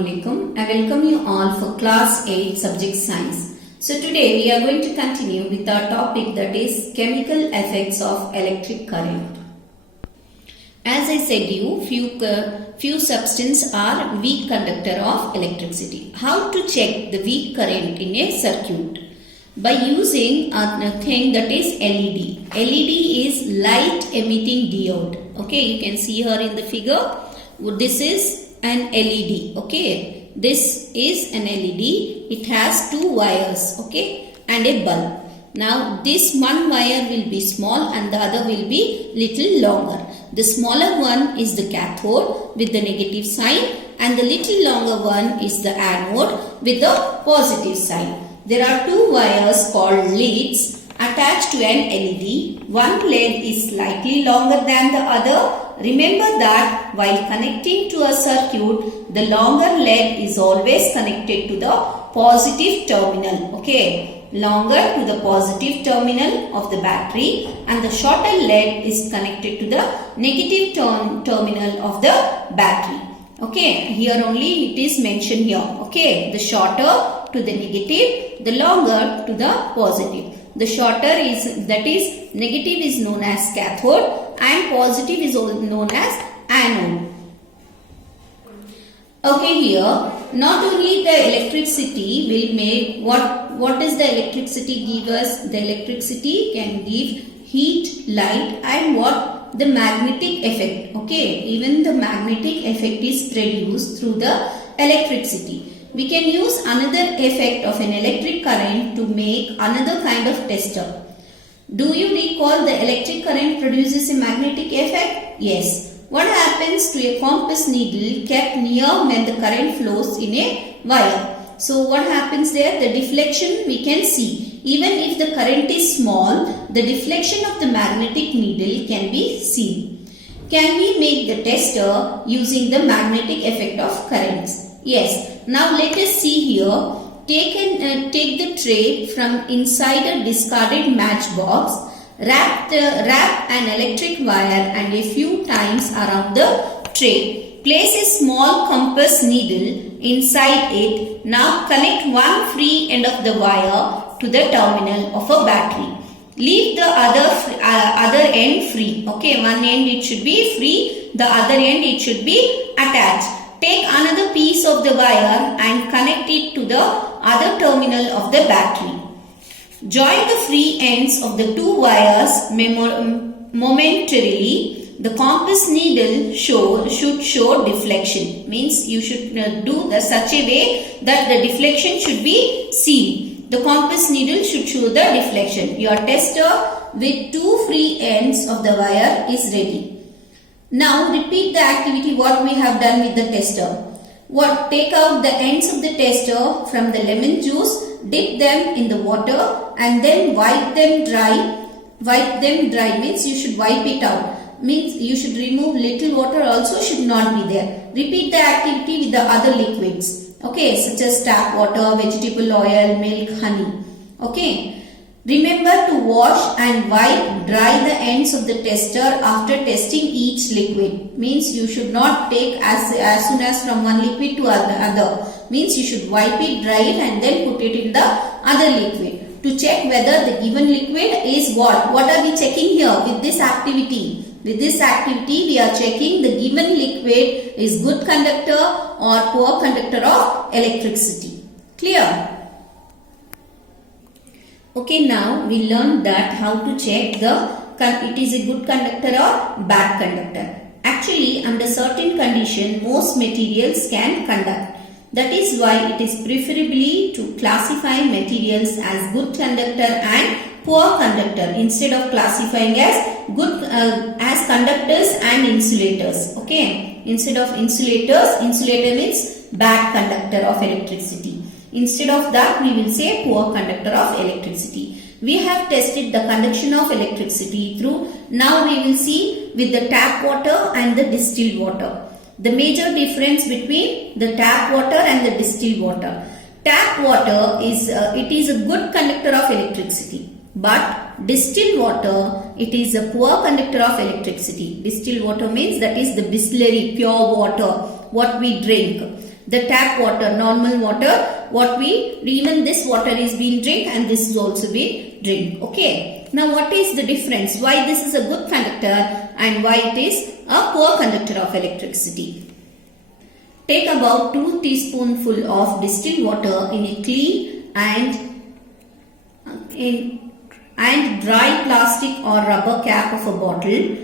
Assalamualaikum. I welcome you all for class 8 subject science. So today we are going to continue with our topic, that is chemical effects of electric current. As I said you, few substances are weak conductor of electricity. How to check the weak current in a circuit? By using a thing that is LED. LED is light emitting diode. Okay, you can see here in the figure. This is an LED. Okay, this is an LED. It has two wires. Okay, and a bulb. Now this one wire will be small and the other will be little longer. The smaller one is the cathode with the negative sign, and the little longer one is the anode with the positive sign. There are two wires called leads attached to an LED. One lead is slightly longer than the other. Remember that while connecting to a circuit, the longer lead is always connected to the positive terminal. Okay, longer to the positive terminal of the battery, and the shorter lead is connected to the negative terminal of the battery. Okay, here only it is mentioned here. Okay, the shorter to the negative, the longer to the positive. The shorter is, that is, negative is known as cathode and positive is known as anode. Okay, here not only the electricity will make, what does the electricity give us? The electricity can give heat, light, and what? The magnetic effect. Okay, even the magnetic effect is produced through the electricity. We can use another effect of an electric current to make another kind of tester. Do you recall the electric current produces a magnetic effect? Yes. What happens to a compass needle kept near when the current flows in a wire? So what happens there? The deflection we can see. Even if the current is small, the deflection of the magnetic needle can be seen. Can we make the tester using the magnetic effect of currents? Yes. Now let us see here. Take the tray from inside a discarded matchbox. Wrap an electric wire and a few times around the tray. Place a small compass needle inside it. Now connect one free end of the wire to the terminal of a battery. Leave the other end free. Okay, one end it should be free, the other end it should be attached. Take another piece of the wire and connect it to the other terminal of the battery. Join the free ends of the two wires momentarily. The compass needle should show deflection. Means you should do such a way that the deflection should be seen. The compass needle should show the deflection. Your tester with two free ends of the wire is ready. Now repeat the activity what we have done with the tester. Take out the ends of the tester from the lemon juice, dip them in the water and then wipe them dry. Wipe them dry means you should wipe it out. Means you should remove little water also should not be there. Repeat the activity with the other liquids. Okay, such as tap water, vegetable oil, milk, honey. Okay. Remember to wash and wipe dry the ends of the tester after testing each liquid. Means you should not take as soon as from one liquid to other. Means you should wipe it, dry it and then put it in the other liquid. To check whether the given liquid is what? What are we checking here with this activity? With this activity we are checking the given liquid is good conductor or poor conductor of electricity. Clear? Okay, now we learned that how to check it is a good conductor or bad conductor. Actually, under certain condition, most materials can conduct. That is why it is preferably to classify materials as good conductor and poor conductor instead of classifying as good as conductors and insulators. Okay, instead of insulators, insulator means bad conductor of electricity. Instead of that, we will say poor conductor of electricity. We have tested the conduction of electricity through. Now we will see with the tap water and the distilled water. The major difference between the tap water and the distilled water. Tap water is it is a good conductor of electricity, but distilled water it is a poor conductor of electricity. Distilled water means that is the Bisleri pure water what we drink. The tap water, normal water, what we, even this water is being drink and this is also being drink. Okay. Now what is the difference? Why this is a good conductor and why it is a poor conductor of electricity? Take about 2 teaspoonful of distilled water in a clean and dry plastic or rubber cap of a bottle.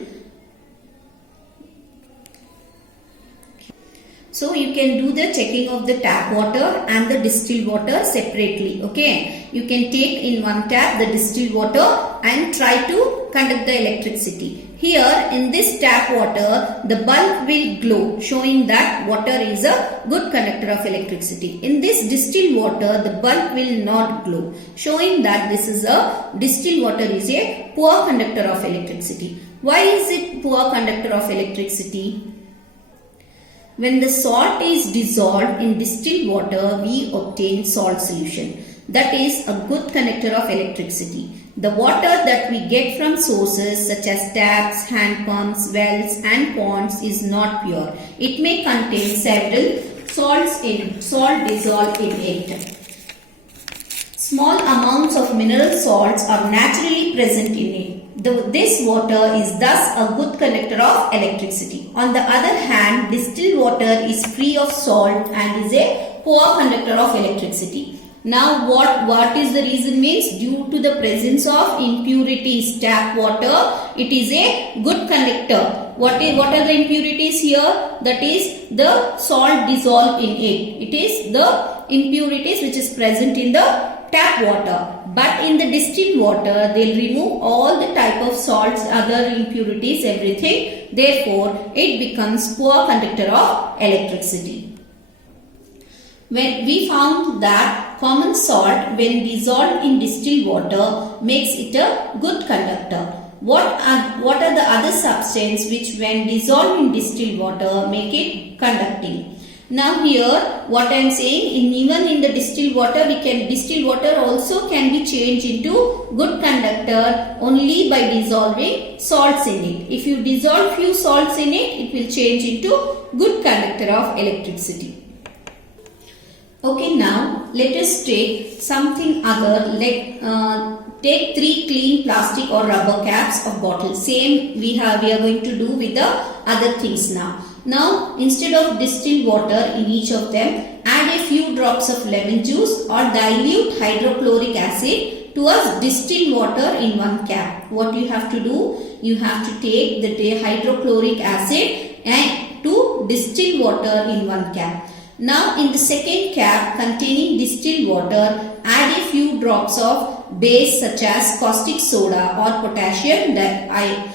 So you can do the checking of the tap water and the distilled water separately. Okay. You can take in one tap the distilled water and try to conduct the electricity. Here in this tap water, the bulb will glow, showing that water is a good conductor of electricity. In this distilled water, the bulb will not glow, showing that this is a distilled water is a poor conductor of electricity. Why is it poor conductor of electricity? When the salt is dissolved in distilled water, we obtain salt solution. That is a good conductor of electricity. The water that we get from sources such as taps, hand pumps, wells and ponds is not pure. It may contain several salt dissolved in it. Small amounts of mineral salts are naturally present in it. This water is thus a good conductor of electricity. On the other hand, distilled water is free of salt and is a poor conductor of electricity. Now what is the reason means? Due to the presence of impurities, tap water, it is a good conductor. What are the impurities here? That is the salt dissolved in it. It is the impurities which is present in the tap water. But in the distilled water, they will remove all the type of salts, other impurities, everything. Therefore, it becomes poor conductor of electricity. When we found that common salt, when dissolved in distilled water, makes it a good conductor. What are the other substances which when dissolved in distilled water make it conducting? Now here what I am saying, even in the distilled water, distilled water also can be changed into good conductor only by dissolving salts in it. If you dissolve few salts in it, it will change into good conductor of electricity. Okay, now let us take something other. Take 3 clean plastic or rubber caps of bottles. Same we are going to do with the other things now. Now instead of distilled water in each of them, add a few drops of lemon juice or dilute hydrochloric acid to a distilled water in one cap. What you have to do? You have to take the hydrochloric acid and to distilled water in one cap. Now in the second cap containing distilled water, add a few drops of base such as caustic soda or potassium iodide.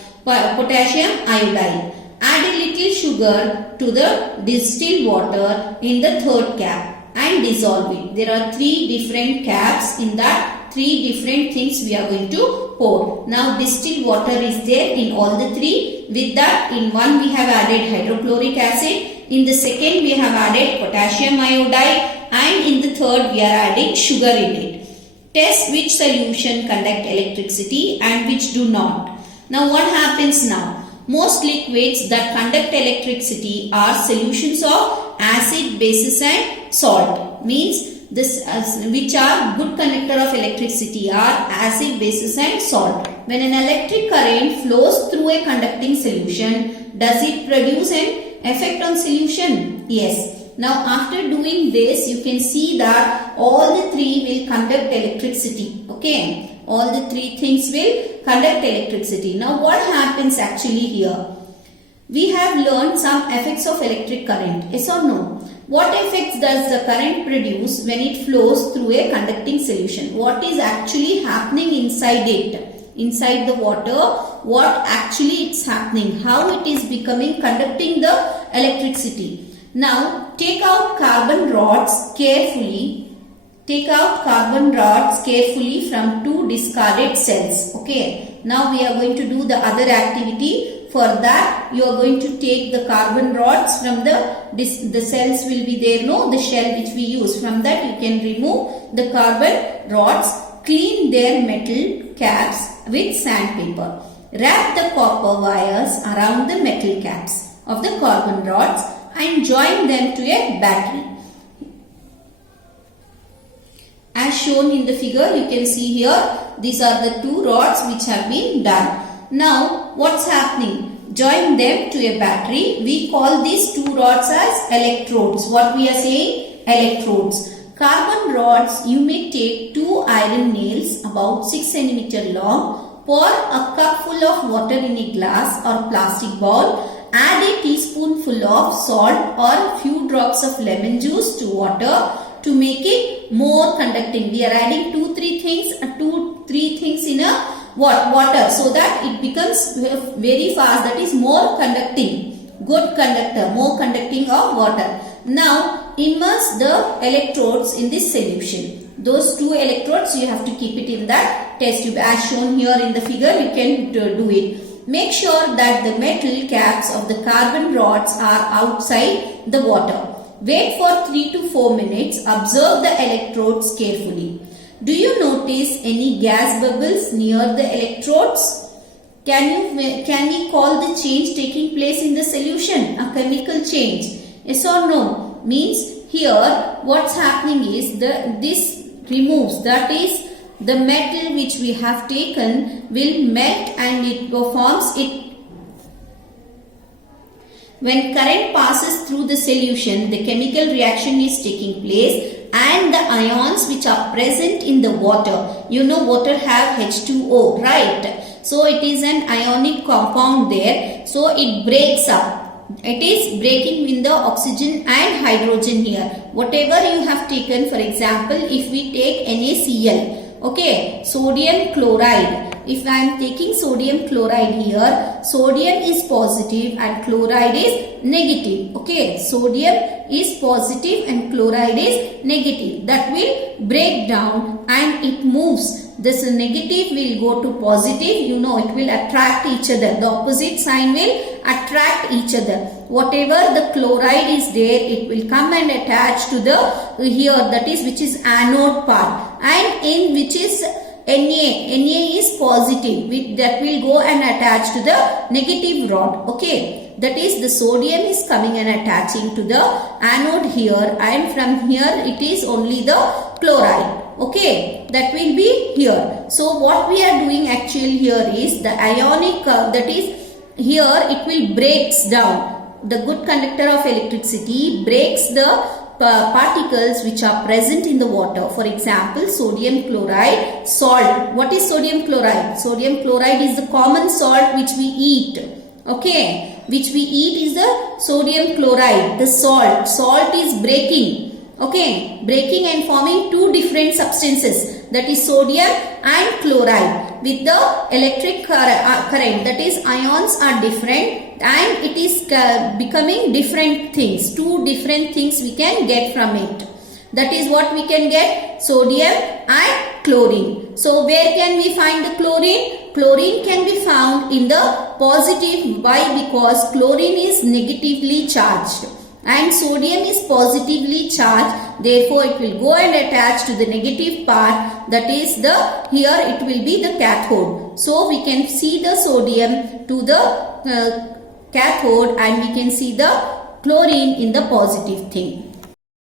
Add a little sugar to the distilled water in the third cap and dissolve it. There are 3 different caps. In that 3 different things we are going to pour. Now distilled water is there in all the 3. With that, in one we have added hydrochloric acid. In the second we have added potassium iodide, and in the third we are adding sugar in it. Test which solution conduct electricity and which do not. Now what happens now? Most liquids that conduct electricity are solutions of acid, bases and salt. Means this which are good conductor of electricity are acid, bases and salt. When an electric current flows through a conducting solution, does it produce an effect on solution? Yes. Now after doing this, you can see that all the 3 will conduct electricity. Okay. All the 3 things will conduct electricity. Now what happens actually here? We have learned some effects of electric current. Yes or no? What effects does the current produce when it flows through a conducting solution? What is actually happening inside it? Inside the water, what actually it's happening? How it is becoming conducting the electricity? Now take out carbon rods carefully. Take out carbon rods carefully from 2 discarded cells. Okay. Now we are going to do the other activity. For that, you are going to take the carbon rods from the cells will be there, no, the shell which we use. From that you can remove the carbon rods, clean their metal caps with sandpaper. Wrap the copper wires around the metal caps of the carbon rods and join them to a battery. As shown in the figure, you can see here, these are the two rods which have been done. Now, what's happening? Join them to a battery. We call these two rods as electrodes. What we are saying? Electrodes. Carbon rods, you may take two iron nails about 6 cm long, pour a cup full of water in a glass or plastic bowl, add a teaspoonful of salt or a few drops of lemon juice to water to make it more conducting. We are adding 2-3 things in a water so that it becomes very fast, that is more conducting, good conductor, more conducting of water. Now immerse the electrodes in this solution. Those two electrodes you have to keep it in that test tube as shown here in the figure. You can do it. Make sure that the metal caps of the carbon rods are outside the water. Wait for 3 to 4 minutes. Observe the electrodes carefully. Do you notice any gas bubbles near the electrodes? Can we call the change taking place in the solution a chemical change? Yes or no? Means here what's happening is this removes, that is the metal which we have taken will melt and it forms it. When current passes through the solution, the chemical reaction is taking place and the ions which are present in the water, you know water have H2O, right? So it is an ionic compound there, so it breaks up. It is breaking in the oxygen and hydrogen here. Whatever you have taken, for example, if we take NaCl, okay, sodium chloride. If I am taking sodium chloride here, sodium is positive and chloride is negative. Okay, sodium is positive and chloride is negative. That will break down and it moves. This negative will go to positive. You know, it will attract each other. The opposite sign will attract each other. Whatever the chloride is there, it will come and attach to the here, that is which is anode part, and in which is Na is positive, that will go and attach to the negative rod. Okay, that is the sodium is coming and attaching to the anode here, and from here it is only the chloride. Okay, that will be here. So what we are doing actually here is the ionic that is here it will breaks down. The good conductor of electricity breaks the particles which are present in the water. For example, sodium chloride, salt. What is sodium chloride? Sodium chloride is the common salt which we eat. Okay, which we eat is the sodium chloride, the salt. Salt is breaking. Okay, breaking and forming two different substances, that is sodium and chloride with the electric current, that is ions are different and it is becoming different things. Two different things we can get from it. That is what we can get, sodium and chlorine. So where can we find the chlorine? Chlorine can be found in the positive. Why? Because chlorine is negatively charged and sodium is positively charged, therefore it will go and attach to the negative part, that is the here it will be the cathode. So we can see the sodium to the cathode and we can see the chlorine in the positive thing.